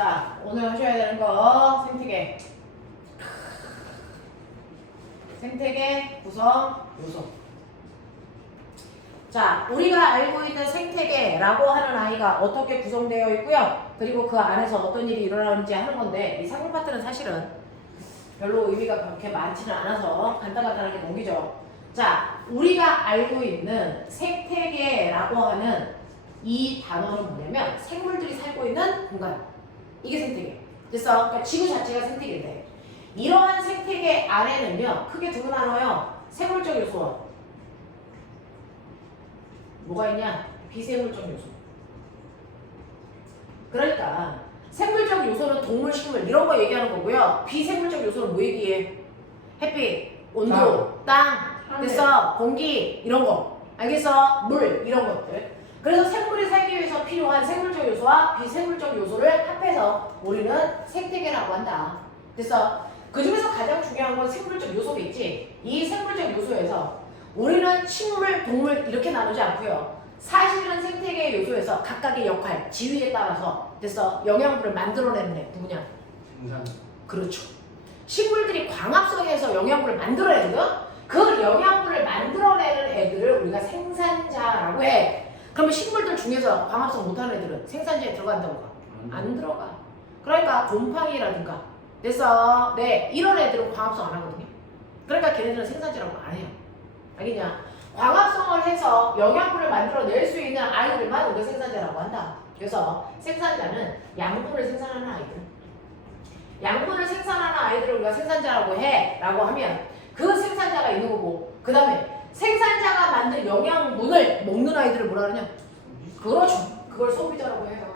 자, 오늘 하셔야 되는 거 생태계. 생태계 구성 요소. 자, 우리가 알고 있는 생태계라고 하는 아이가 어떻게 구성되어 있고요. 그리고 그 안에서 어떤 일이 일어나는지 하는 건데 이 상품 파트는 사실은 별로 의미가 그렇게 많지는 않아서 간단하게 넘기죠. 자, 우리가 알고 있는 생태계라고 하는 이 단어는 뭐냐면 생물들이 살고 있는 공간. 이게 생태계. 그래서 그러니까 지구 자체가 생태계인데 이러한 생태계 안에는요 크게 두 개 나눠요. 생물적 요소와 뭐가 있냐? 비생물적 요소. 그러니까 생물적 요소는 동물, 식물 이런 거 얘기하는 거고요. 비생물적 요소는 뭐 얘기해? 햇빛, 온도, 땅, 그래서 공기 이런 거. 알겠어? 물 이런 것들. 그래서 생물이 살기 위해서 필요한 생물적 요소와 비생물적 요소를 합해서 우리는 생태계라고 한다. 그래서 그 중에서 가장 중요한 건 생물적 요소겠지. 이 생물적 요소에서 우리는 식물, 동물 이렇게 나누지 않고요. 사실은 생태계 요소에서 각각의 역할, 지위에 따라서 그래서 영양분을 만들어내는 애 누구냐? 생산. 그렇죠. 식물들이 광합성에서 영양분을 만들어내거든. 그 영양분을 만들어내는 애들을 우리가 생산자라고 해. 그러면 식물들 중에서 광합성 못하는 애들은 생산자에 들어간다고 안 들어가. 그러니까 곰팡이라든가 그래서 네 이런 애들은 광합성 안 하거든요. 그러니까 걔네들은 생산자라고 안 해요. 알겠냐? 광합성을 해서 영양분을 만들어낼 수 있는 아이들만 우리가 생산자라고 한다. 그래서 생산자는 양분을 생산하는 아이들. 양분을 생산하는 아이들을 우리가 생산자라고 해 라고 하면 그 생산자가 있는 거고 그 다음에 생산자가 만든 영양분을 먹는 아이들을 뭐라 그러냐? 그렇죠. 그걸 소비자라고 해요.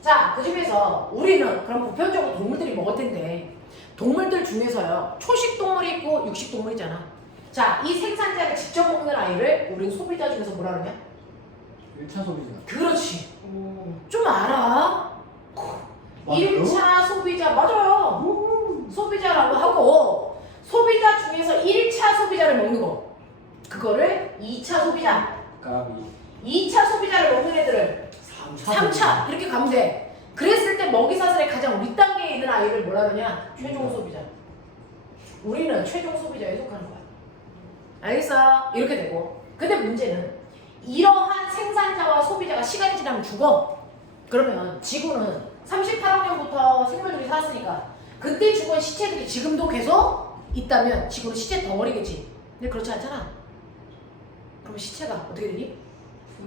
자, 그 중에서 우리는 그럼 보편적으로 동물들이 먹을 텐데 동물들 중에서요 초식 동물이 있고 육식 동물이잖아. 자, 이 생산자가 직접 먹는 아이를 우리는 소비자 중에서 뭐라 그러냐? 1차 소비자. 그렇지. 좀 알아? 1차 소비자 맞아요. 소비자라고 하고 소비자 중에서 1차 소비자를 먹는 거 그거를 2차 소비자. 까비. 2차 소비자를 먹는 애들을 3차 이렇게 가면 돼. 그랬을 때 먹이사슬의 가장 윗단계에 있는 아이를 뭐라 그러냐? 최종 소비자. 우리는 최종 소비자에 속하는 거야. 알겠어? 이렇게 되고. 근데 문제는 이러한 생산자와 소비자가 시간이 지나면 죽어. 그러면 지구는 38억 년부터 생물들이 살았으니까 그때 죽은 시체들이 지금도 계속 있다면 지구는 시체 덩어리겠지. 근데 그렇지 않잖아. 그럼 시체가 어떻게 되니?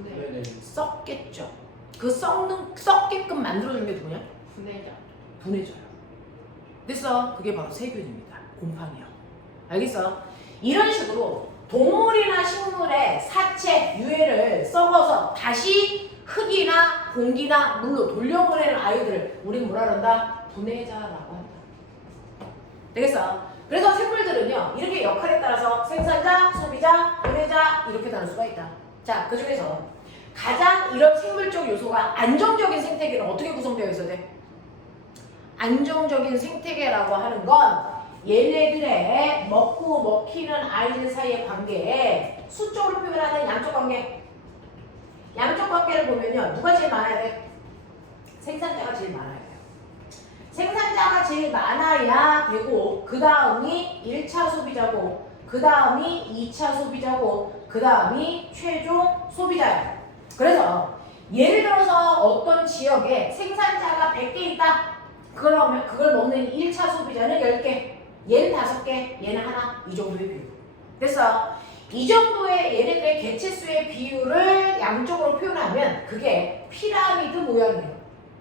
네네. 썩겠죠. 그 썩게끔 만들어주는 게 누구냐? 분해져요. 그래서 그게 바로 세균입니다. 곰팡이요. 알겠어? 이런 식으로 동물이나 식물의 사체, 유해를 썩어서 다시 흙이나 공기나 물로 돌려보내는 아이들을 우린 뭐라 그런다? 분해자라고 한다. 되겠어? 그래서 생물들은요 이렇게 역할에 따라서 생산자, 소비자, 분해자 이렇게 나눌 수가 있다. 자, 그 중에서 가장 이런 생물적 요소가 안정적인 생태계는 어떻게 구성되어 있어야 돼? 안정적인 생태계라고 하는 건 얘네들의 먹고 먹히는 아이들 사이의 관계에 수적으로 표현하는 양적 관계. 양적 관계를 보면요 누가 제일 많아야 돼? 생산자가 제일 많아야 돼요. 생산자가 제일 많아야 되고 그 다음이 1차 소비자고 그 다음이 2차 소비자고 그 다음이 최종 소비자예요. 그래서 예를 들어서 어떤 지역에 생산자가 100개 있다. 그러면 그걸 먹는 1차 소비자는 10개, 얘는 5개, 얘는 하나 이 정도의 비율. 그래서 이 정도의 얘네들의 개체수의 비율을 양쪽으로 표현하면 그게 피라미드 모양이에요.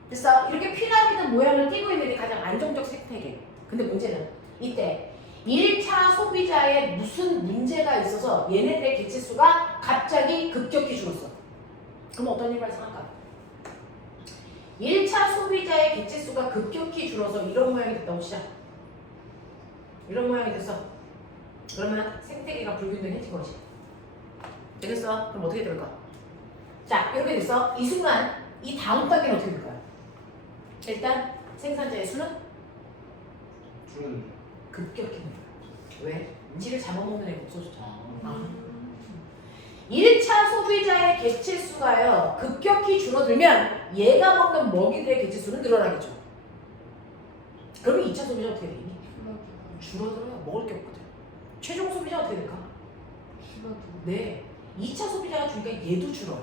그래서 이렇게 피라미드 모양을 띠고 있는 게 가장 안정적 생태계. 근데 문제는 이때 1차 소비자에 무슨 문제가 있어서 얘네들의 개체수가 갑자기 급격히 줄었어. 그럼 어떤 일이 발생할까? 1차 소비자의 개체수가 급격히 줄어서 이런 모양이 됐다고 시작. 이런 모양이 됐어. 그러면 생태계가 불균등해진 거지. 되겠어? 그럼 어떻게 될까? 자, 이렇게 됐어. 이 순간 이 다음 단계는 어떻게 될까요? 일단 생산자의 수는 급격히 늘어요. 왜? 음식을 잡아먹는 애가 없어졌잖아. 1차 소비자의 개체수가요 급격히 줄어들면 얘가 먹는 먹이들의 개체수는 늘어나겠죠. 그러면 2차 소비자 어떻게 되니? 줄어들어요. 먹을 게 없거든. 최종 소비자 어떻게 될까? 네. 2차 소비자가 줄니까 얘도 줄어요.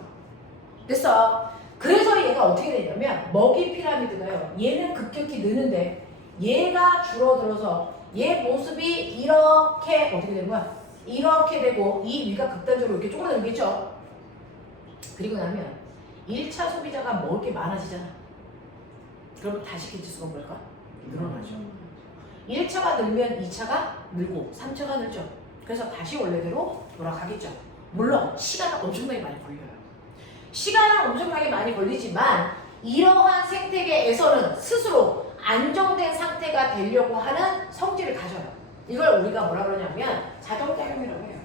됐어. 그래서 얘가 어떻게 되냐면 먹이 피라미드가요. 얘는 급격히 느는데 얘가 줄어들어서 얘 모습이 이렇게 어떻게 되는 거야? 이렇게 되고 이 위가 극단적으로 이렇게 쪼그라들겠죠? 그리고 나면 1차 소비자가 먹을 게 많아지잖아. 그러면 다시 기지수가 뭘까? 늘어나죠. 1차가 늘면 2차가 늘고 3차가 늘죠. 그래서 다시 원래대로 돌아가겠죠. 물론 시간은 엄청나게 많이 걸려요. 시간은 엄청나게 많이 걸리지만 이러한 생태계에서는 스스로 안정된 상태가 되려고 하는 성질을 가져요. 이걸 우리가 뭐라 그러냐면 자정작용이라고 해요.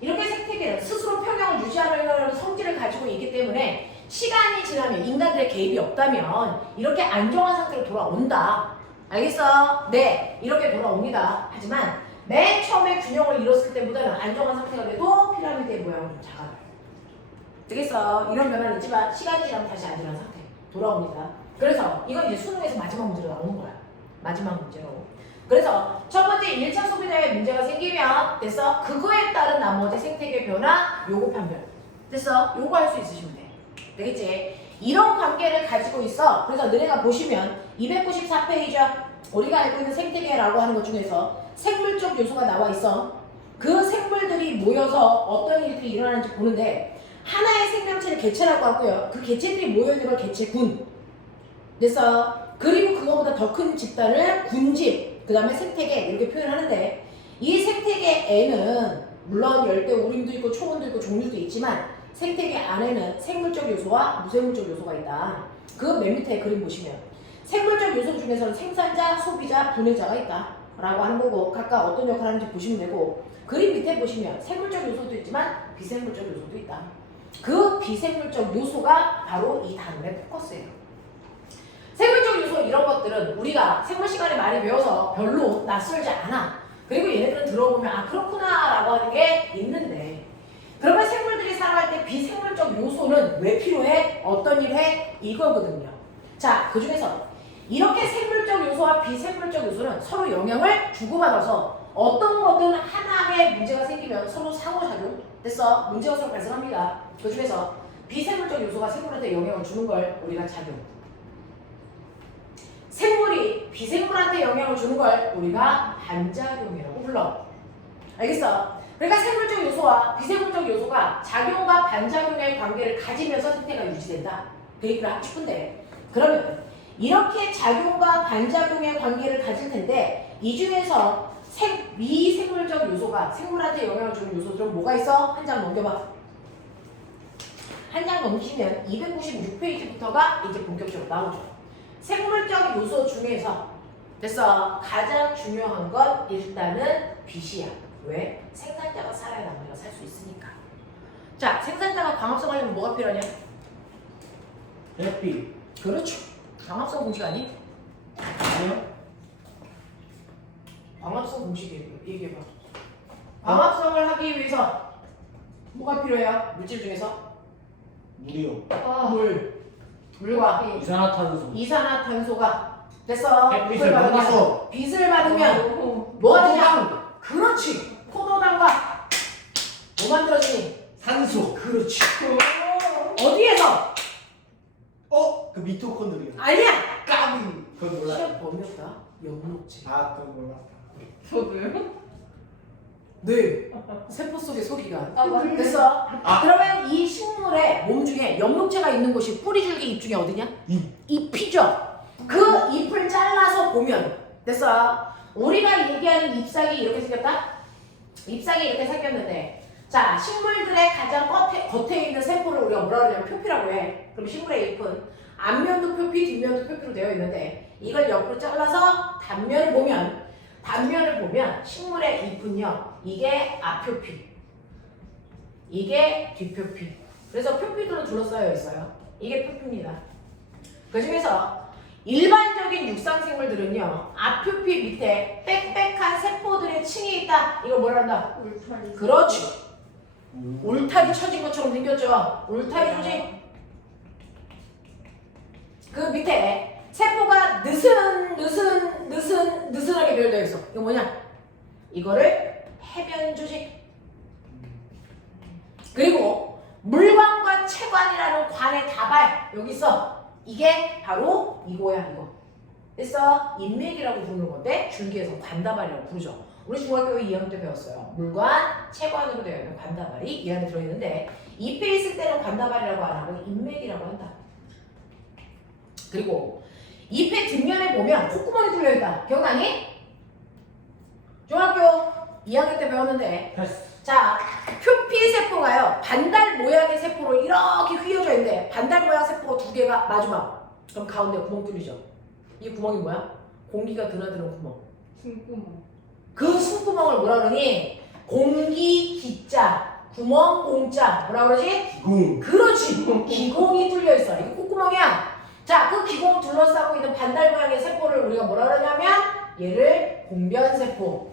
이렇게 생태계는 스스로 평형을 유지하려는 성질을 가지고 있기 때문에 시간이 지나면 인간들의 개입이 없다면 이렇게 안정한 상태로 돌아온다. 알겠어? 네, 이렇게 돌아옵니다. 하지만 맨 처음에 균형을 잃었을 때보다는 안정한 상태가 돼도 피라미드의 모양은 좀 작아요. 되겠어? 이런 변화는 있지만 시간이 지나면 다시 안정한 상태 돌아옵니다. 그래서 이건 이제 수능에서 마지막 문제로 나오는 거야. 마지막 문제로. 그래서 첫 번째 1차 소비자의 문제가 생기면 됐어? 그거에 따른 나머지 생태계 변화, 요거 판별. 됐어? 요거 할 수 있으시면 돼. 되겠지? 이런 관계를 가지고 있어. 그래서 너네가 보시면 294페이지야. 우리가 알고 있는 생태계라고 하는 것 중에서 생물적 요소가 나와 있어. 그 생물들이 모여서 어떤 일들이 일어나는지 보는데 하나의 생명체를 개체라고 하고요. 그 개체들이 모여있는 걸 개체군. 됐어? 그리고 그거보다 더 큰 집단을 군집, 그 다음에 생태계 이렇게 표현하는데 이 생태계에는 물론 열대 우림도 있고 초원도 있고 종류도 있지만 생태계 안에는 생물적 요소와 무생물적 요소가 있다. 그 맨 밑에 그림 보시면 생물적 요소 중에서는 생산자, 소비자, 분해자가 있다 라고 하는 거고 각각 어떤 역할을 하는지 보시면 되고 그림 밑에 보시면 생물적 요소도 있지만 비생물적 요소도 있다. 그 비생물적 요소가 바로 이 단원의 포커스예요. 생물적 요소 이런 것들은 우리가 생물 시간에 많이 배워서 별로 낯설지 않아. 그리고 얘네들은 들어보면 아 그렇구나 라고 하는 게 있는데 그러면 생물들이 살아갈 때 비생물적 요소는 왜 필요해? 어떤 일을 해? 이거거든요. 자, 그 중에서 이렇게 생물적 요소와 비생물적 요소는 서로 영향을 주고받아서 어떤 거든 하나의 문제가 생기면 서로 상호작용 됐어? 문제가 서로 발생합니다. 그 중에서 비생물적 요소가 생물한테 영향을 주는 걸 우리가 작용, 생물이 비생물한테 영향을 주는 걸 우리가 반작용이라고 불러. 알겠어? 그러니까 생물적 요소와 비생물적 요소가 작용과 반작용의 관계를 가지면서 생태가 유지된다. 그 얘기를 하고 싶은데 그러면 이렇게 작용과 반작용의 관계를 가질 텐데 이 중에서 미생물적 요소가 생물한테 영향을 주는 요소들은 뭐가 있어? 한 장 넘겨봐. 한 장 넘기시면 296페이지부터가 이제 본격적으로 나오죠. 생물적 요소 중에서 됐어. 가장 중요한 건 일단은 빛이야. 왜? 생산자가 살아야 나머지가 살 수 있으니까. 자, 생산자가 광합성 하려면 뭐가 필요하냐? 햇빛. 그렇죠. 광합성 공식 아니? 아니요? 광합성 공식 얘기해봐. 광합성을 하기 위해서 뭐가 필요해요? 물질 중에서? 물이요. 물과 이산화탄소. 이산화탄소가 됐어. 햇빛을 받아서. 빛을 받으면 뭐가 되냐? 그렇지. 포도당과 뭐 만들어지니? 산소. 그렇지. 어디에서? 그 미토콘드리아. 아니야. 까비. 그건 몰라. 시험 범위였다. 영록체. 아, 그건 몰라. 저도요? 네. 세포 속의 소리가. 맞네. 됐어. 그러면 이 식물의 몸 중에 엽록체가 있는 곳이 뿌리줄기 잎 중에 어디냐? 잎이죠. 그 잎을 잘라서 보면 됐어. 우리가 얘기하는 잎사귀 이렇게 생겼다? 잎사귀 이렇게 생겼는데 자 식물들의 가장 겉에 있는 세포를 우리가 뭐라 그러냐면 표피라고 해. 그럼 식물의 잎은 앞면도 표피, 뒷면도 표피로 되어 있는데 이걸 옆으로 잘라서 단면을 보면 식물의 잎은요 이게 앞표피, 이게 뒷표피. 그래서 표피들은 둘러싸여 있어요. 이게 표피입니다. 그 중에서 일반적인 육상생물들은요 앞표피 밑에 빽빽한 세포들의 층이 있다. 이거 뭐라 한다? 울타리. 그렇지. 울타리 쳐진 것처럼 생겼죠. 울타리 조직. 그 밑에 세포가 느슨하게 배열되어 있어. 이거 뭐냐? 이거를 해변 조직. 그리고 물관과 채관이라는 관의 다발 여기 있어. 이게 바로 이거야 이거. 그래서 인맥이라고 부르는 건데 줄기에서 관다발이라고 부르죠. 우리 중학교 2학년 때 배웠어요. 물관, 채관으로 되어 있는 관다발이 이 안에 들어있는데 잎에 있을 때는 관다발이라고 안 하고 인맥이라고 한다. 그리고 잎의 뒷면에 보면 콧구멍이 뚫려있다. 기억나니? 중학교 2학년 때 배웠는데 자, 표피세포가요 반달 모양의 세포로 이렇게 휘어져 있는데 반달 모양 세포가 두 개가 마주막. 그럼 가운데 구멍 뚫리죠. 이 구멍이 뭐야? 공기가 드나드는 구멍. 숨구멍. 그 숨구멍을 뭐라 그러니? 공기 기자, 구멍 공자. 뭐라 그러지? 기공. 그렇지. 기공이 뚫려 있어. 이거 콧구멍이야. 자, 그 기공을 둘러싸고 있는 반달 모양의 세포를 우리가 뭐라 그러냐면 얘를 공변세포.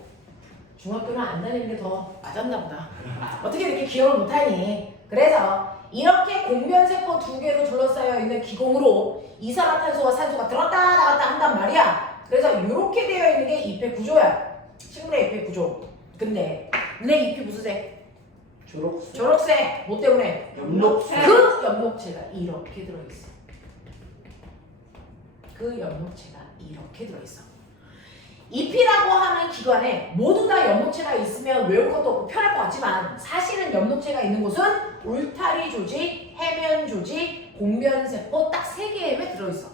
중학교는 안 다니는 게 더 맞았나 보다. 어떻게 이렇게 기억을 못하니? 그래서 이렇게 공변세포 두 개로 둘러싸여 있는 기공으로 이산화탄소와 산소가 들었다 나갔다 한단 말이야. 그래서 이렇게 되어 있는 게 잎의 구조야. 식물의 잎의 구조. 근데 내 잎이 무슨 색? 초록색. 초록색. 뭐 때문에? 엽록색. 그 엽록체가 이렇게 들어있어. 그 엽록체가 이렇게 들어있어. 잎이라고 하는 기관에 모두 다 엽록체가 있으면 외울 것도 없고 편할 것 같지만 사실은 엽록체가 있는 곳은 울타리 조직, 해면 조직, 공변세포 딱 3개에 들어있어.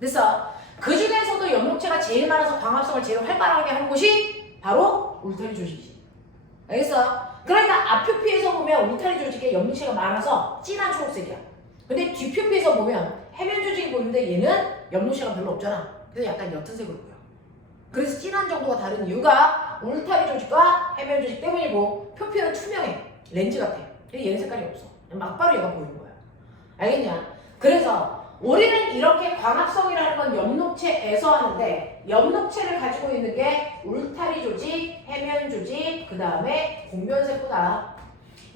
그래서 그 중에서도 엽록체가 제일 많아서 광합성을 제일 활발하게 하는 곳이 바로 울타리 조직이지. 알겠어? 그러니까 앞표피에서 보면 울타리 조직에 엽록체가 많아서 진한 초록색이야. 근데 뒷표피에서 보면 해면 조직이 보이는데 얘는 엽록체가 별로 없잖아. 그래서 약간 옅은 색으로 보여. 그래서 진한 정도가 다른 이유가 울타리 조직과 해면 조직 때문이고 표피는 투명해. 렌즈 같아. 근데 얘는 색깔이 없어. 막바로 얘가 보이는 거야. 알겠냐? 그래서 우리는 이렇게 광합성이라는 건 엽록체에서 하는데 엽록체를 가지고 있는 게 울타리 조직, 해면 조직, 그 다음에 공변세포다.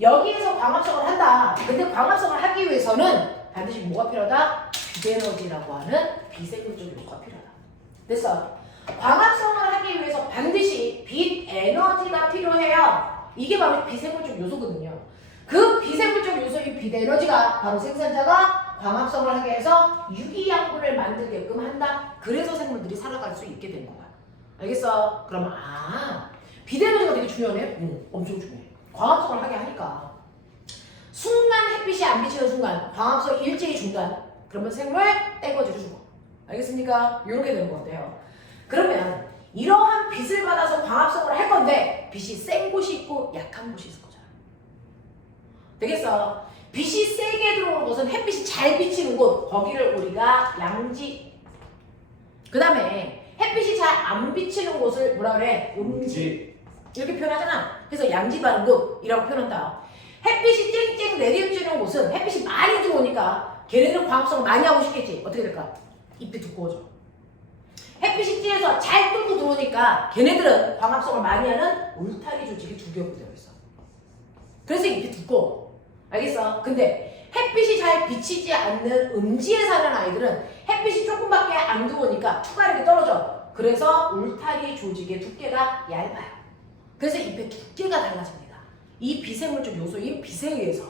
여기에서 광합성을 한다. 근데 광합성을 하기 위해서는 반드시 뭐가 필요하다? 빛에너지라고 하는 비생물적 요소가 필요하다. 그래서 광합성을 하기 위해서 반드시 빛 에너지가 필요해요. 이게 바로 비생물적 요소거든요. 그 비생물적 요소인 빛 에너지가 바로 생산자가 광합성을 하게 해서 유기양분을 만들게끔 한다. 그래서 생물들이 살아갈 수 있게 되는 거야. 알겠어? 그러면 빛 에너지가 되게 중요하네? 엄청 중요해. 광합성을 하게 하니까. 순간 햇빛이 안 비치는 순간 광합성 일제히 중단. 그러면 생물 떼거지로 죽어. 알겠습니까? 이렇게 되는 것 같아요. 그러면 이러한 빛을 받아서 광합성을 할 건데 빛이 센 곳이 있고 약한 곳이 있을 거잖아. 되겠어? 빛이 세게 들어오는 곳은 햇빛이 잘 비치는 곳, 거기를 우리가 양지. 그 다음에 햇빛이 잘 안 비치는 곳을 뭐라 그래? 음지. 이렇게 표현하잖아. 그래서 양지 바른 곳이라고 표현한다. 햇빛이 쨍쨍 내리쬐는 곳은 햇빛이 많이 들어오니까 걔네들은 광합성을 많이 하고 싶겠지. 어떻게 될까? 잎이 두꺼워져. 햇빛이 쬐서 잘 뚫고 들어오니까 걔네들은 광합성을 많이 하는 울타리 조직이 두 겹으로 되어 있어. 그래서 잎이 두꺼워. 알겠어? 근데 햇빛이 잘 비치지 않는 음지에 사는 아이들은 햇빛이 조금밖에 안 들어오니까 투과력이 떨어져. 그래서 울타리 조직의 두께가 얇아요. 그래서 잎의 두께가 달라집니다. 이 비생물적 요소인 빛에 의해서.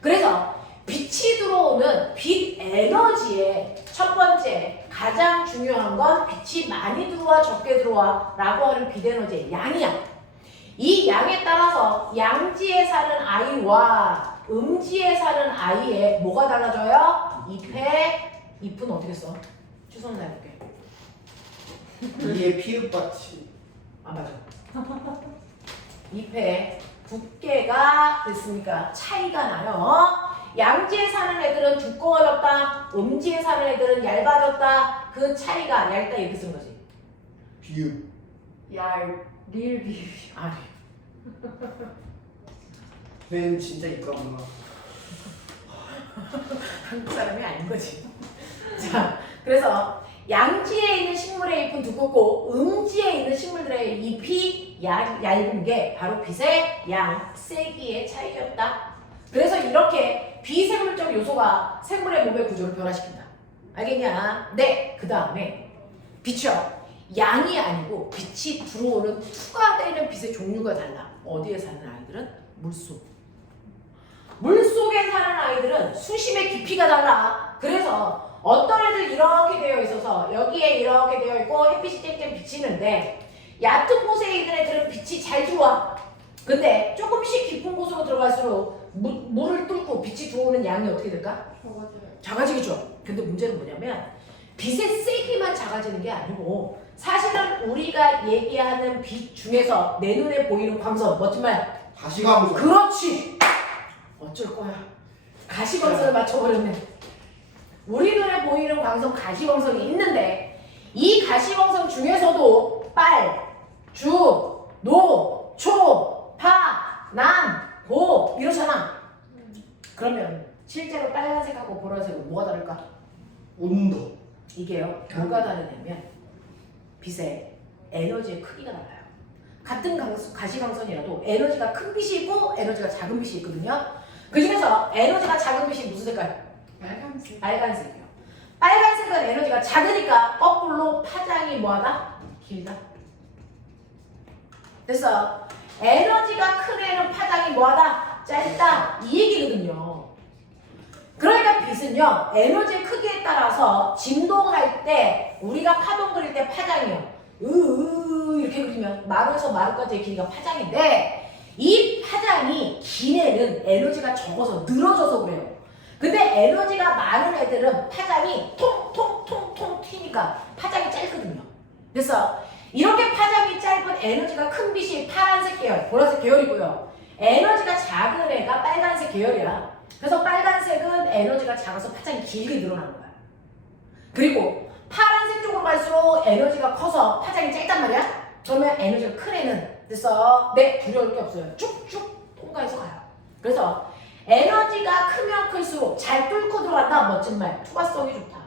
그래서 빛이 들어오는 빛 에너지의 첫 번째 가장 중요한 건 빛이 많이 들어와 적게 들어와 라고 하는 빛 에너지의 양이야. 이 양에 따라서 양지에 사는 아이와 음지에 사는 아이의 뭐가 달라져요? 잎은 어떻게 써? 추선을 해볼게. 이게 피읍받침. 맞아. 잎의 두께가 됐으니까 차이가 나요. 양지에 사는 애들은 두꺼워졌다. 음지에 사는 애들은 얇아졌다. 그 차이가 얇다 이렇게 쓰는 거지. 비읍. 릴비. 아니. 팬 진짜 이과구나. 한국 사람이 아닌 거지. 자, 그래서 양지에 있는 식물의 잎은 두껍고 음지에 있는 식물들의 잎이 얇은 게 바로 빛의 양, 세기의 차이였다. 그래서 이렇게 비생물적 요소가 생물의 몸의 구조를 변화시킨다. 알겠냐? 네, 그 다음에 빛이요. 양이 아니고 빛이 들어오는 투과되는 빛의 종류가 달라. 어디에 사는 아이들은? 물속. 물속에 사는 아이들은 수심의 깊이가 달라. 그래서 어떤 애들 이렇게 되어 있어서 여기에 이렇게 되어 있고 햇빛이 땡땡 비치는데 얕은 곳에 있는 애들은 빛이 잘 들어와. 근데 조금씩 깊은 곳으로 들어갈수록 물을 뚫고 빛이 들어오는 양이 어떻게 될까? 저거지. 작아지겠죠. 근데 문제는 뭐냐면 빛의 세기만 작아지는 게 아니고 사실은 우리가 얘기하는 빛 중에서 내 눈에 보이는 광선, 멋진 말. 가시광선. 그렇지. 어쩔 거야. 가시광선을 맞춰버렸네. 우리 눈에 보이는 광선 가시광선이 있는데 이 가시광선 중에서도 빨, 주, 노, 초, 파, 남, 보 이러잖아. 그러면 실제로 빨간색하고 보라색은 뭐가 다를까? 온도. 이게요. 뭐가 다르냐면 빛의 에너지의 크기가 달라요. 같은 가시광선이라도 에너지가 큰 빛이 있고 에너지가 작은 빛이 있거든요. 그 중에서 에너지가 작은 빛이 무슨 색깔? 빨간색. 빨간색이요. 빨간색은 에너지가 작으니까 거꾸로 파장이 뭐하다? 길다. 그래서 에너지가 큰 애는 파장이 뭐하다? 짧다. 이 얘기거든요. 그러니까 빛은요 에너지의 크기에 따라서 진동할 때 우리가 파동 그릴 때 파장이요 이렇게 그리면 마루에서 마루까지의 길이가 파장인데 이 파장이 긴 애는 에너지가 적어서 늘어져서 그래요. 근데 에너지가 많은 애들은 파장이 통통통통 튀니까 파장이 짧거든요. 그래서 이렇게 파장이 짧은 에너지가 큰 빛이 파란색 계열, 보라색 계열이고요. 에너지가 작은 애가 빨간색 계열이야. 그래서 빨간색은 에너지가 작아서 파장이 길게 늘어나는 거야. 그리고 파란색 쪽으로 갈수록 에너지가 커서 파장이 짧단 말이야. 그러면 에너지가 큰 애는 그래서 두려울 게 없어요. 쭉쭉 통과해서 가요. 그래서 에너지가 크면 클수록 잘 뚫고 들어간다. 멋진 말. 투과성이 좋다.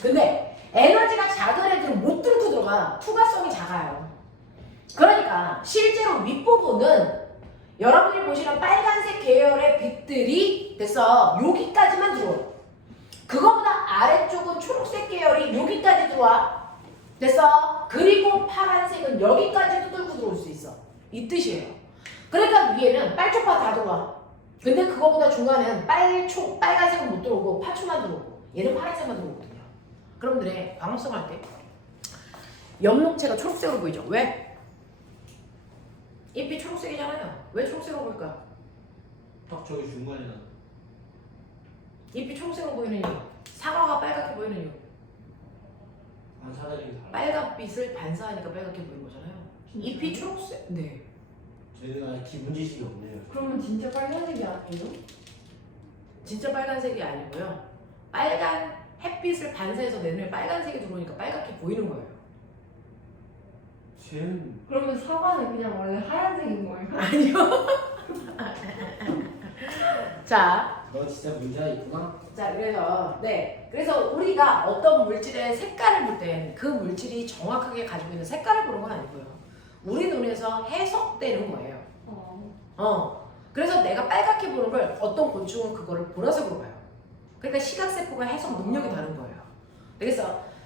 근데 에너지가 작은 애들은 못 뚫고 들어가. 투과성이 작아요. 그러니까 실제로 윗부분은 여러분이 보시는 빨간색 계열의 빛들이 돼서 여기까지만 들어와요. 그거보다 아래쪽은 초록색 계열이 여기까지 들어와. 돼서 그리고 파란색은 여기까지도 뚫고 들어올 수 있어. 이 뜻이에요. 그러니까 위에는 빨초파 다 들어와. 근데 그거보다 중간은 빨간색은 못 들어오고 파초만 들어오고 얘는 파란색만 들어오거든요. 그럼들의 광합성 할 때 옆록체가 초록색으로 보이죠? 왜? 잎이 초록색이잖아요. 왜 초록색으로 보일까? 딱 저기 중간에는 잎이 초록색으로 보이는 이유. 사과가 빨갛게 보이는 이유. 반사적인 달라. 빨간빛을 반사하니까 빨갛게 보이는 거잖아요. 잎이 초록색. 네. 저희는 아예 기본 지식이 없네요. 그러면 진짜 빨간색이 아니에요? 진짜 빨간색이 아니고요. 빨간 햇빛을 반사해서 내 눈에 빨간색이 들어오니까 빨갛게 보이는 거예요. 쟤는 그러면 사과는 그냥 원래 하얀색인 거예요? 아니요. 자, 너 진짜 문제가 있구나. 그래서 우리가 어떤 물질의 색깔을 볼 때 그 물질이 정확하게 가지고 있는 색깔을 보는 건 아니고요. 우리 눈에서 해석되는 거예요. 그래서 내가 빨갛게 보는 걸 어떤 곤충은 그거를 보라색으로 봐요. 그러니까 시각세포가 해석 능력이 다른 거예요.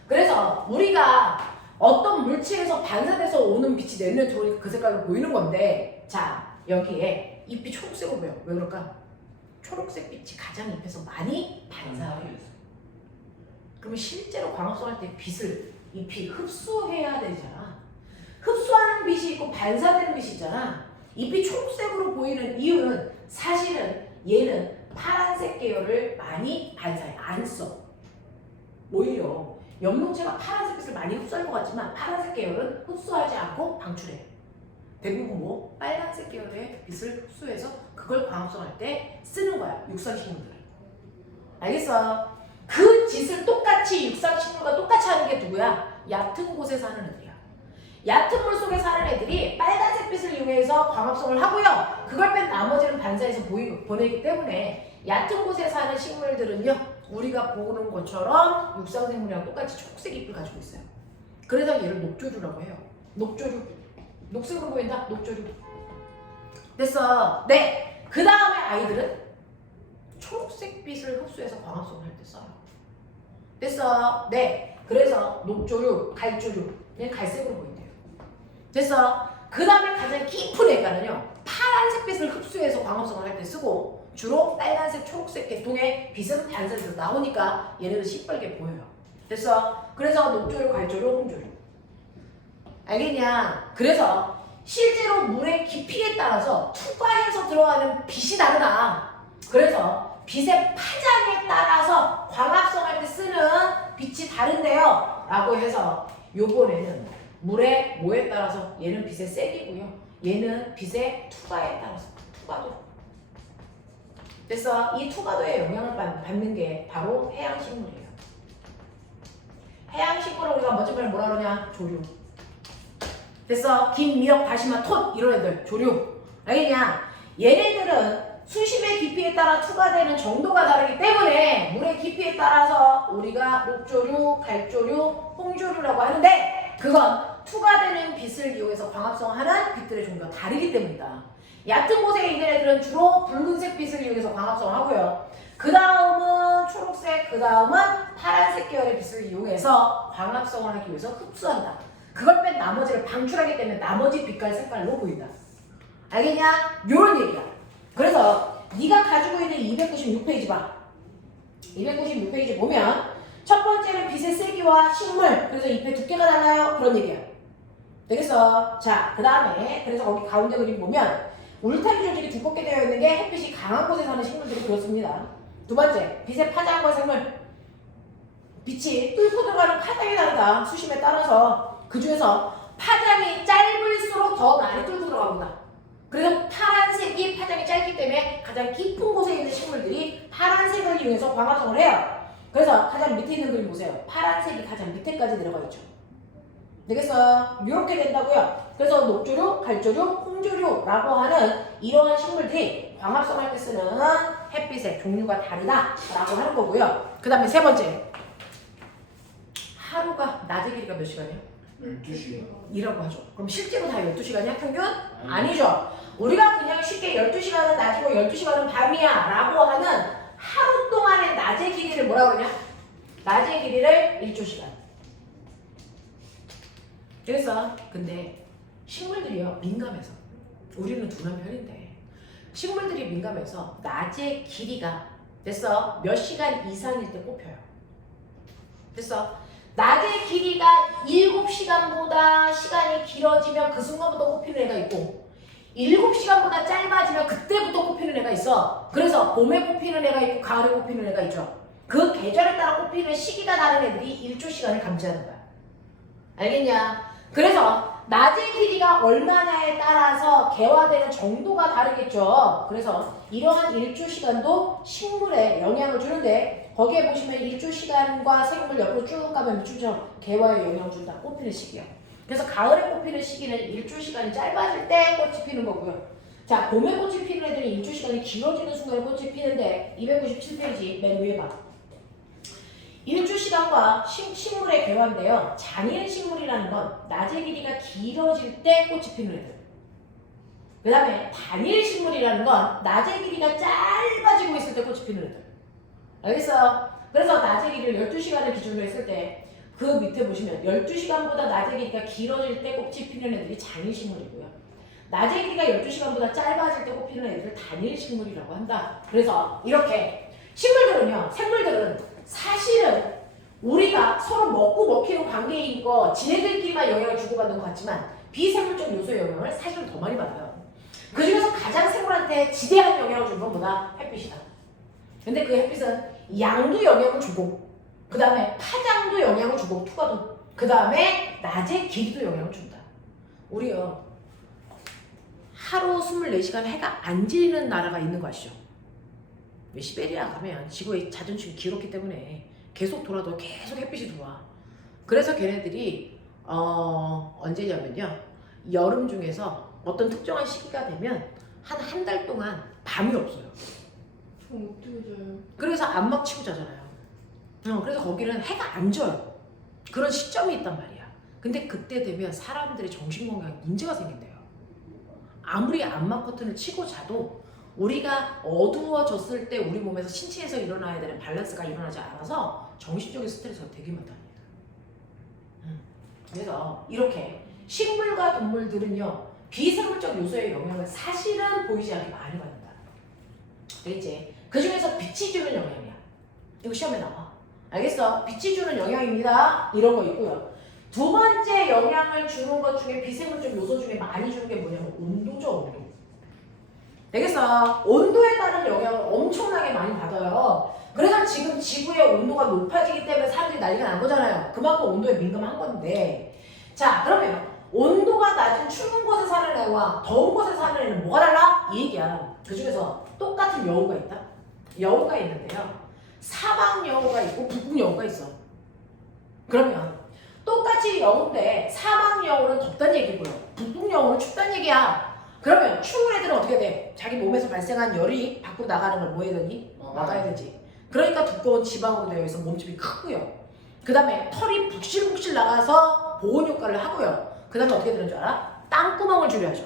그래서 우리가 어떤 물체에서 반사돼서 오는 빛이 내 눈에 들어오니까 그 색깔로 보이는 건데, 자, 여기에 잎이 초록색으로 보여. 왜 그럴까? 초록색 빛이 가장 잎에서 많이 반사해요. 그러면 실제로 광합성할 때 빛을 잎이 흡수해야 되잖아. 흡수하는 빛이 있고 반사되는 빛이 있잖아. 잎이 초록색으로 보이는 이유는 사실은 얘는 파란색 계열을 많이 반사해. 안 써. 오히려 옆록체가 파란색 빛을 많이 흡수할 것 같지만 파란색 계열은 흡수하지 않고 방출해. 대부분 뭐 빨간색 계열의 빛을 흡수해서 그걸 광합성할 때 쓰는 거야. 육상식물들. 알겠어? 그 짓을 똑같이 육상식물과 똑같이 하는 게 누구야? 얕은 곳에 사는 애들이야. 얕은 물 속에 사는 애들이 빨간색 빛을 이용해서 광합성을 하고요. 그걸 뺀 나머지는 반사해서 보내기 때문에 얕은 곳에 사는 식물들은요. 우리가 보는 것처럼 육상생물이랑 똑같이 초록색 잎을 가지고 있어요. 그래서 얘를 녹조류라고 해요. 녹조류. 녹색으로 보인다? 녹조류. 됐어. 네. 그 다음에 아이들은 초록색 빛을 흡수해서 광합성을 할 때 써요. 됐어? 네. 그래서 녹조류, 갈조류, 얘는 갈색으로 보인대요. 됐어? 그 다음에 가장 깊은 애가는요, 파란색빛을 흡수해서 광합성을 할 때 쓰고, 주로 빨간색, 초록색 계통의 빛은 단색으로 나오니까 얘네도 시뻘게 보여요. 됐어? 그래서 녹조류, 갈조류, 홍조류. 알겠냐? 그래서 실제로 물의 깊이에 따라서 투과해서 들어가는 빛이 다르다. 그래서 빛의 파장에 따라서 광합성할 때 쓰는 빛이 다른데요. 라고 해서 요번에는 물의 뭐에 따라서 얘는 빛의 세기고요. 얘는 빛의 투과에 따라서 투과도. 됐어? 이 투과도에 영향을 받는 게 바로 해양식물이에요. 해양식물을 우리가 멋진 뭐라 그러냐? 조류. 됐어? 김, 미역, 다시마, 톳 이런 애들 조류. 알겠냐? 얘네들은 수심의 깊이에 따라 투과되는 정도가 다르기 때문에 물의 깊이에 따라서 우리가 녹조류, 갈조류, 홍조류라고 하는데 그건 투과되는 빛을 이용해서 광합성하는 빛들의 종류가 다르기 때문이다. 얕은 곳에 있는 애들은 주로 붉은색 빛을 이용해서 광합성을 하고요. 그 다음은 초록색, 그 다음은 파란색 계열의 빛을 이용해서 광합성을 하기 위해서 흡수한다. 그걸 뺀 나머지를 방출하기 때문에 나머지 빛깔 색깔로 보인다. 알겠냐? 요런 얘기야. 그래서 네가 가지고 있는 296페이지 봐. 296페이지 보면 첫 번째는 빛의 세기와 식물, 그래서 잎의 두께가 달라요. 그런 얘기야. 되겠어? 자, 그 다음에 그래서 거기 가운데 그림 보면 울타리 조직이 두껍게 되어 있는 게 햇빛이 강한 곳에 사는 식물들이 그렇습니다. 두 번째, 빛의 파장과 생물. 빛이 뚫고 들어가는 파장이 다르다. 수심에 따라서. 그 중에서 파장이 짧을수록 더 많이 뚫고 들어갑니다. 그래서 파란색이 파장이 짧기 때문에 가장 깊은 곳에 있는 식물들이 파란색을 이용해서 광합성을 해요. 그래서 가장 밑에 있는 그림 보세요. 파란색이 가장 밑에까지 내려가 있죠. 되겠어요? 이렇게 된다고요. 그래서 녹조류, 갈조류, 홍조류라고 하는 이러한 식물들이 광합성할 때 쓰는 햇빛의 종류가 다르다라고 하는 거고요. 그 다음에 세 번째. 하루가 낮의 길이가 몇 시간이에요? 12시간. 이라고 하죠. 그럼 실제로 다 12시간이야? 평균? 아니죠. 우리가 그냥 쉽게 12시간은 낮이고 12시간은 밤이야 라고 하는 하루 동안의 낮의 길이를 뭐라 그러냐? 낮의 길이를 1조시간. 그래서 근데 식물들이요 민감해서 우리는 둔한 편인데 식물들이 민감해서 낮의 길이가 됐어? 몇 시간 이상일 때 꼽혀요. 됐어? 낮의 길이가 7시간보다 시간이 길어지면 그 순간부터 꼽히는 애가 있고 7시간보다 짧아지면 그때부터 꼽히는 애가 있어. 그래서 봄에 꼽히는 애가 있고 가을에 꼽히는 애가 있죠. 그 계절에 따라 꼽히는 시기가 다른 애들이 1조시간을 감지하는 거야. 알겠냐? 그래서 낮의 길이가 얼마냐에 따라서 개화되는 정도가 다르겠죠. 그래서 이러한 1조시간도 식물에 영향을 주는데 거기에 보시면 1조시간과 생물 옆으로 쭉 가면 미추처럼 개화에 영향을 준다. 꼽히는 시기야. 그래서 가을에 꼽히는 시기는 1조시간이 짧아질 때 꽃이 피는 거고요. 자, 봄에 꽃이 피는 애들은 1조시간이 길어지는 순간에 꽃이 피는데 297페이지 맨 위에 봐. 1조시간과 식물의 개화인데요. 장일 식물이라는 건 낮의 길이가 길어질 때 꽃이 피는 애들. 그 다음에 단일 식물이라는 건 낮의 길이가 짧아지고 있을 때 꽃이 피는 애들. 알겠어요? 그래서 낮의 길이를 12시간을 기준으로 했을 때 그 밑에 보시면 12시간보다 낮의 길이가 길어질 때 꽃이 피는 애들이 장일 식물이고요. 낮의 길이가 12시간보다 짧아질 때 꽃 피는 애들을 단일 식물이라고 한다. 그래서 이렇게 식물들은요, 생물들은 사실은 우리가 서로 먹고 먹히는 관계인 거 지네들끼리만 영향을 주고받는 것 같지만 비생물적 요소의 영향을 사실은 더 많이 받아요. 그 중에서 가장 생물한테 지대한 영향을 주는 건 뭐다? 햇빛이다. 근데 그 햇빛은 양도 영향을 주고 그 다음에 파장도 영향을 주고 투과도 그 다음에 낮의 길이도 영향을 준다. 우리요 하루 24시간 해가 안 지는 나라가 있는 거 아시죠? 왜 시베리아 가면 지구의 자전축이 길었기 때문에 계속 돌아도 계속 햇빛이 들어와. 그래서 걔네들이 언제냐면요 여름 중에서 어떤 특정한 시기가 되면 한 달 동안 밤이 없어요. 좀 어떻게 자요? 그래서 안막 치고 자잖아요. 그래서 거기는 해가 안 져요. 그런 시점이 있단 말이야. 근데 그때 되면 사람들의 정신건강에 문제가 생긴대요. 아무리 안막 커튼을 치고 자도 우리가 어두워졌을 때 우리 몸에서 신체에서 일어나야 되는 밸런스가 일어나지 않아서 정신적인 스트레스가 되게 많답니다. 그래서 이렇게 식물과 동물들은요 비생물적 요소의 영향을 사실은 보이지 않게 많이 받는다. 알겠지? 그 중에서 빛이 주는 영향이야. 이거 시험에 나와. 알겠어? 빛이 주는 영향입니다. 이런 거 있고요. 두 번째 영향을 주는 것 중에 비생물적 요소 중에 많이 주는 게 뭐냐면 온도죠, 온도. 알겠어? 온도에 따른 영향을 엄청나게 많이 받아요. 그래서 지금 지구의 온도가 높아지기 때문에 사람들이 난리가 난 거잖아요. 그만큼 온도에 민감한 건데. 자, 그러면 온도가 낮은 추운 곳에 사는 애와 더운 곳에 사는 애는 뭐가 달라? 이 얘기야. 그 중에서 똑같은 여우가 있다? 여우가 있는데요. 사막 여우가 있고 북극 여우가 있어. 그러면 똑같이 여우인데 사막 여우는 덥다는 얘기고요. 북극 여우는 춥다는 얘기야. 그러면 추운 애들은 어떻게 돼? 자기 몸에서 발생한 열이 밖으로 나가는 걸 뭐 해야 되니? 막아야 되지. 그러니까 두꺼운 지방으로 되어 있어 몸집이 크고요. 그 다음에 털이 북실북실 나가서 보온 효과를 하고요. 그 다음에 어떻게 되는 줄 알아? 땅구멍을 줄여야죠.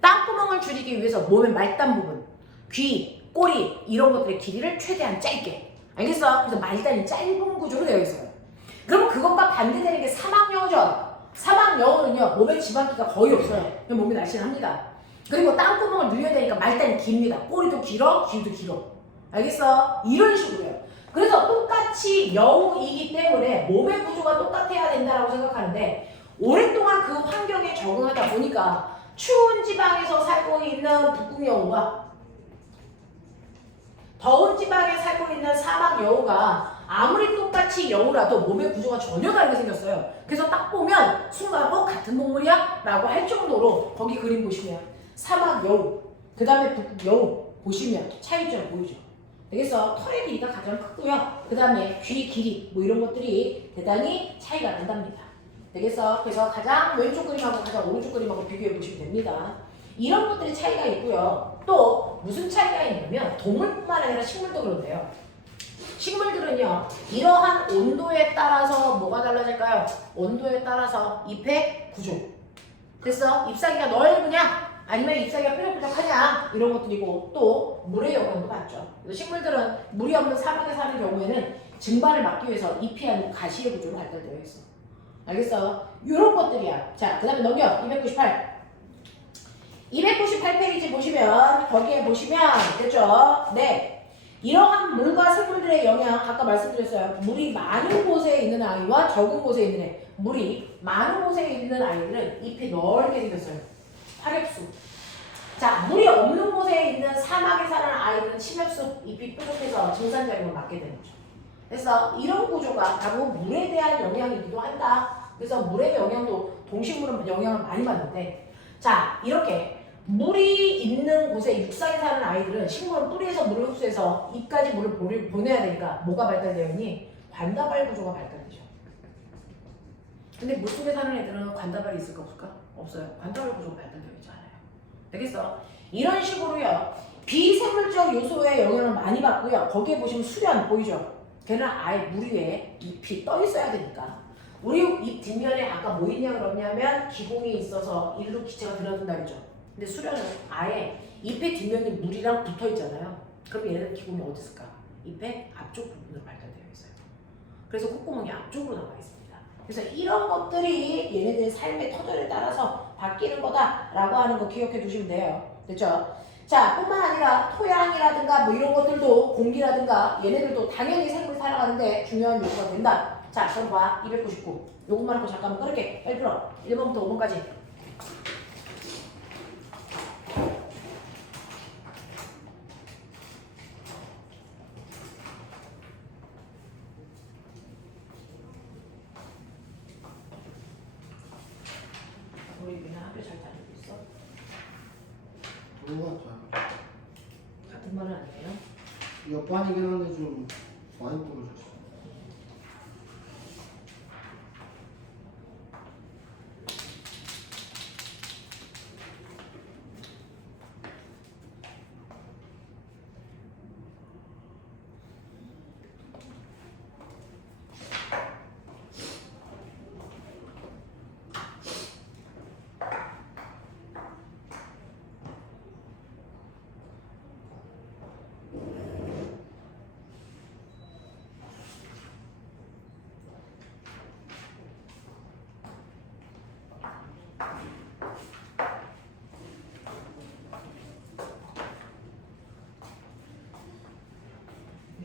땅구멍을 줄이기 위해서 몸의 말단 부분, 귀, 꼬리 이런 것들의 길이를 최대한 짧게. 알겠어? 그래서 말단이 짧은 구조로 되어 있어요. 그럼 그것과 반대되는 게 사막여우죠. 사막여우는요 몸에 지방기가 거의 없어요. 몸이 날씬합니다. 그리고 땅구멍을 늘려야 되니까 말단이 깁니다. 꼬리도 길어, 귀도 길어. 알겠어? 이런 식으로요. 그래서 똑같이 여우이기 때문에 몸의 구조가 똑같아야 된다고 생각하는데 오랫동안 그 환경에 적응하다 보니까 추운 지방에서 살고 있는 북극 여우와 더운 지방에 살고 있는 사막 여우가 아무리 똑같이 여우라도 몸의 구조가 전혀 다르게 생겼어요. 그래서 딱 보면 순간 같은 동물이야? 라고 할 정도로 거기 그림 보시면 사막 여우, 그 다음에 북극 여우 보시면 차이점이 보이죠. 그래서 털의 길이가 가장 크고요. 그 다음에 귀 길이 뭐 이런 것들이 대단히 차이가 난답니다. 되겠어? 그래서 가장 왼쪽 그림하고 가장 오른쪽 그림하고 비교해 보시면 됩니다. 이런 것들이 차이가 있고요. 또 무슨 차이가 있냐면 동물뿐만 아니라 식물도 그런데요. 식물들은요. 이러한 온도에 따라서 뭐가 달라질까요? 온도에 따라서 잎의 구조. 됐어? 잎사귀가 넓으냐? 아니면 잎사귀가 뾰족뾰족하냐? 이런 것들이고 또 물의 영향도 받죠. 그래서 식물들은 물이 없는 사막에 사는 경우에는 증발을 막기 위해서 잎이 아니고 가시의 구조로 발달되어 있어. 알겠어? 이런 것들이야. 자, 그 다음에 넘겨. 298. 298페이지 보시면 거기에 보시면 됐죠? 네. 이러한 물과 생물들의 영향 아까 말씀드렸어요. 물이 많은 곳에 있는 아이와 적은 곳에 있는 애. 물이 많은 곳에 있는 아이들은 잎이 넓게 생겼어요. 화렵수. 자, 물이 없는 곳에 있는 사막에 사는 아이들은 침엽수, 잎이 뾰족해서 증산작용을 맡게 되는 거죠. 그래서 이런 구조가 바로 물에 대한 영향이기도 한다. 그래서 물의 영향도 동식물은 영향을 많이 받는데 자, 이렇게 물이 있는 곳에 육상에 사는 아이들은 식물은 뿌리에서 물을 흡수해서 잎까지 물을 보내야 되니까 뭐가 발달되어 있니? 관다발 구조가 발달되죠. 근데 물속에 사는 애들은 관다발이 있을까 없을까? 없어요. 관다발 구조가 발달되어 있지 않아요. 되겠어? 이런 식으로요. 비생물적 요소의 영향을 많이 받고요. 거기에 보시면 수련 보이죠? 걔는 아예 물 위에 잎이 떠 있어야 되니까. 우리 잎 뒷면에 아까 뭐 있냐 그러냐면 기공이 있어서 일로 기체가 들어든다 그랬죠. 근데 수련은 아예 잎의 뒷면이 물이랑 붙어 있잖아요. 그럼 얘네들 기공이 어디 있을까? 잎의 앞쪽 부분으로 발달되어 있어요. 그래서 콧구멍이 앞쪽으로 나와 있습니다. 그래서 이런 것들이 얘네들의 삶의 터전에 따라서 바뀌는 거다라고 하는 거 기억해 두시면 돼요. 됐죠? 자, 뿐만 아니라 토양이라든가 뭐 이런 것들도 공기라든가 얘네들도 당연히 생물이 살아가는데 중요한 요소가 된다. 자, 그럼 봐. 299. 요것만 하고 잠깐만 끊을게. 빨리 풀어. 1번부터 5번까지. 우리 민아 학교 잘 다니고 있어? 그런 것 같아요. 같은 말은 아니에요? 옆반이긴 한데 좀 많이 떨어졌어.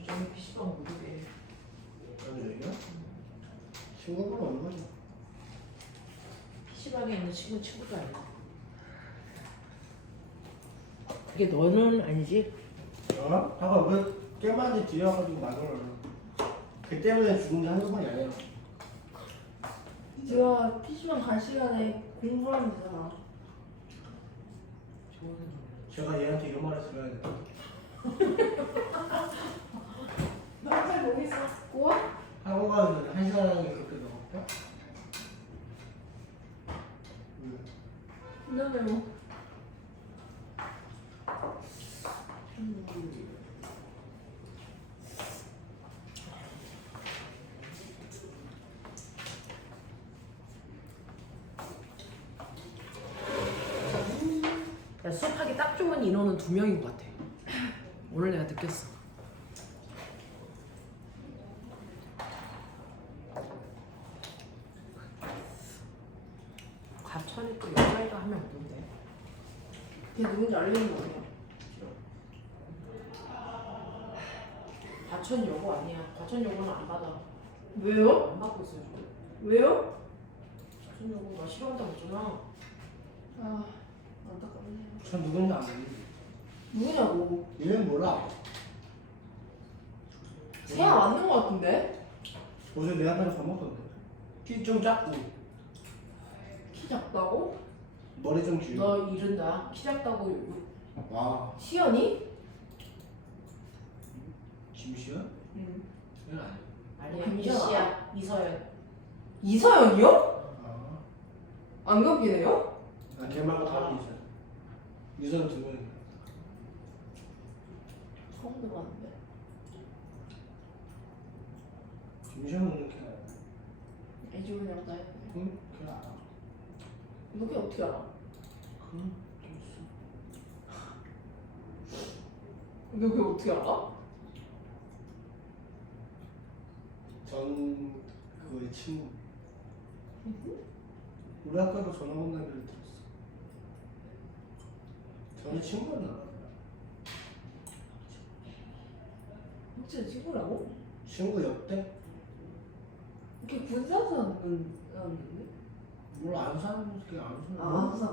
저희 PC방 못 오게. 아니 저희가 친구가 얼마나 PC방에 있는 친구도 아니야. 그게 너는 아니지? 어? 잠깐 왜 게임하는데 뒤에 와가지고 말을 걔 때문에 죽은 게 한두 번이 아니야. 제가 PC방 갈 시간에 공부하면 되잖아. 제가 얘한테 이런 말 했으면 나잘 모르겠어. 뭐? 학원 가면 1시간에 그렇게 나갈까? 근데 야, 수업하기 딱 좋은 인원은 2명인 것 같아. 오늘 내가 느꼈어. 갑천이 또 여자애가 하면 어떤데? 걔 누군지 알려준 거 아니야? 과천 여고 아니야. 과천 여고는 안 받아. 왜요? 안 받고 있어요. 지금. 왜요? 과천 여고 나 싫어한다고 했잖아. 아 안타깝네요. 전 누군지 아는데 누구냐고? 이름 몰라. 세아 맞는 거 같은데? 어제 내 앞에서 밥 먹던데. 키 좀 작고 키 작다고? 머리 좀 길고. 너 이른다. 키 작다고 와 시연이? 김시현? 응. 이건 아니야. 아니야. 김시현. 이씨야. 이서연. 이서연이요? 아, 안경 끼네요? 걔 말고 다른 있어. 유선 두 명. 처음 들어봤는데. 김시현은 걔 알아. 애주은이랑 나였네. 응? 걔 알아. 너 걔 어떻게 알아? 응? 걔 있어. 너 걔 어떻게 알아? 전 그거의 친구. 우리 학교에서 전화 온다는 걸 들었어. 전에 친구였나 봐. 혹시 친구라고? 친구 옆대? 걔 군사에서 나왔는데? 몰라 안 사는 게안 사는. 아 군사.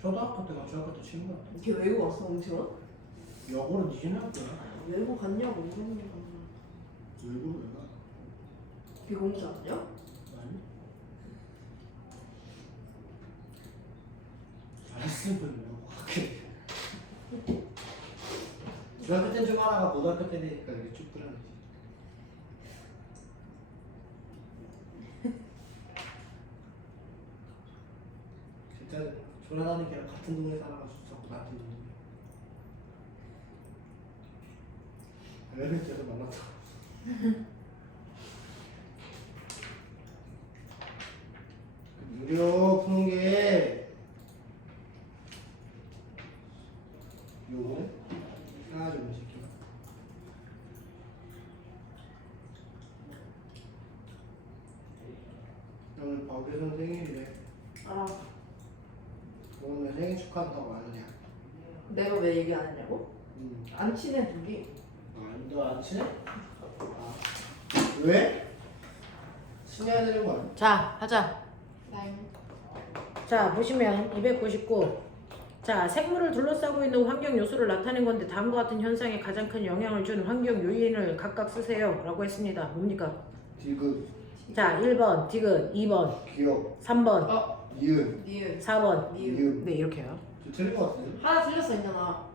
초등학교 때가 중학교 때 친구였다. 걔 외국 왔어 엄청? 역으로 니네 학교야. 외국 갔냐고 물어보는 거야. 외국 왜 가? 걔 공부 잘하냐? 아니? 잘했으면 뭐 그렇게. 중학교 때는 좀 하다가 고등학교 때 되니까 이렇게 쭉 들어가지. 진짜 조나단이 걔랑 같은 동네 살아가지고 자꾸 같은 동네. 엘리베이터에서 만났다. 무료 푸는 게 요거네? 하나 좀 시켜. 오늘 박유선 생일이래. 알아. 오늘 생일 축하한다고 안 하냐? 내가 왜 얘기 안 했냐고? 응. 안 친해 둘이. 너안 친해? 아. 왜? 친해야 되는 거 아니야? 자, 하자. 나임. 자, 보시면 299. 자, 생물을 둘러싸고 있는 환경 요소를 나타낸 건데 다음과 같은 현상에 가장 큰 영향을 준 환경 요인을 각각 쓰세요. 라고 했습니다. 뭡니까? 디귿, 자, 1번 디귿, 2번, 기억, 3번, 니은, 니은. 4번. 니은. 네, 이렇게요. 저 틀린 거 같은데? 하나 틀렸어 있잖아.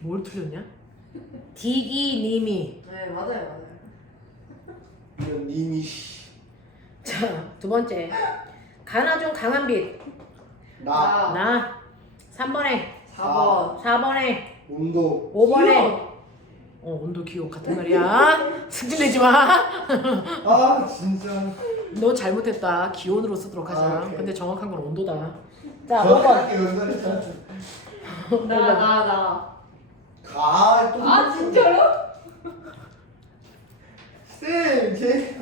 뭘 틀렸냐? 디기님이. 네 맞아요. 이런 님이 씨. 자, 두 번째. 가나 중 강한 빛. 나, 나. 3번에. 4번. 4번에. 온도, 5번에. 온도 기호 같은 말이야. 승질내지 마. 아 진짜. 너 잘못했다. 기온으로 쓰도록 하자. 아, 오케이. 근데 정확한 건 온도다. 자, 5번. 정확하게 연설했잖아. 나. 가, 또. 아 진짜로? 쌤, 제.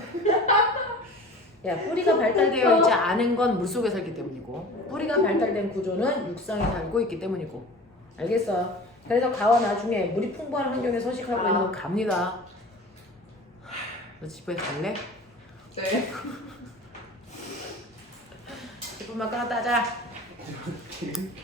야, 뿌리가 발달되어 있지 않은 건 물속에 살기 때문이고, 뿌리가 발달된 구조는 육상에 살고 있기 때문이고. 알겠어. 그래서 가와 나중에 물이 풍부한 환경에 서식하고 있는 건 갑니다. 너 집에 갈래? 네. 10분만 끊었다 하자.